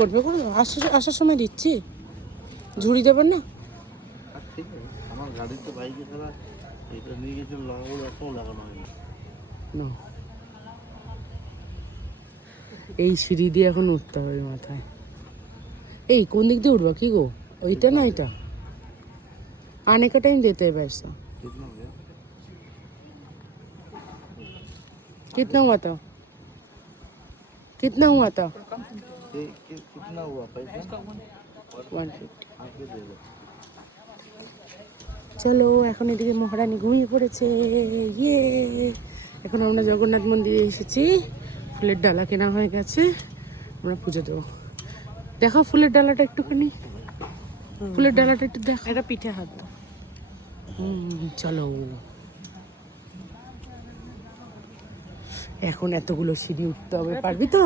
করবে করে দাও, আসার সময় দিচ্ছি, ঝুড়ি দেবেন না? ঠিক আছে, আমার গাড়িতে বাইকে ছাড়া এটা নিয়ে গেছিলাম লাগাবো, এখনও লাগানো হয়নি। না, এই সিঁড়ি দিয়ে এখন উঠতে হবে মাথায়। এই কোন দিক দিয়ে উঠবা কি গো, ওইটা না এটা? आने का टाइम देते हैं पैसा। कितना हो गया? कितना हुआ था? कितना हुआ था? कितना हुआ पैसा? 150। आके दे दो। চলো এখন এদিকে মহারানী ঘুমিয়ে পড়েছে। ইয়ে, এখন আমরা জগন্নাথ মন্দিরে এসেছি, ফুলের ডালা কেনা হয়ে গেছে, আমরা পুজো দেবো। দেখো ফুলের ডালাটা একটুখানি, ফুলের ডালাটা একটু দেখ, এটা পিঠে হাত দাও। চলো, এখন এতগুলো সিঁড়ি উঠতে হবে, পারবি তো?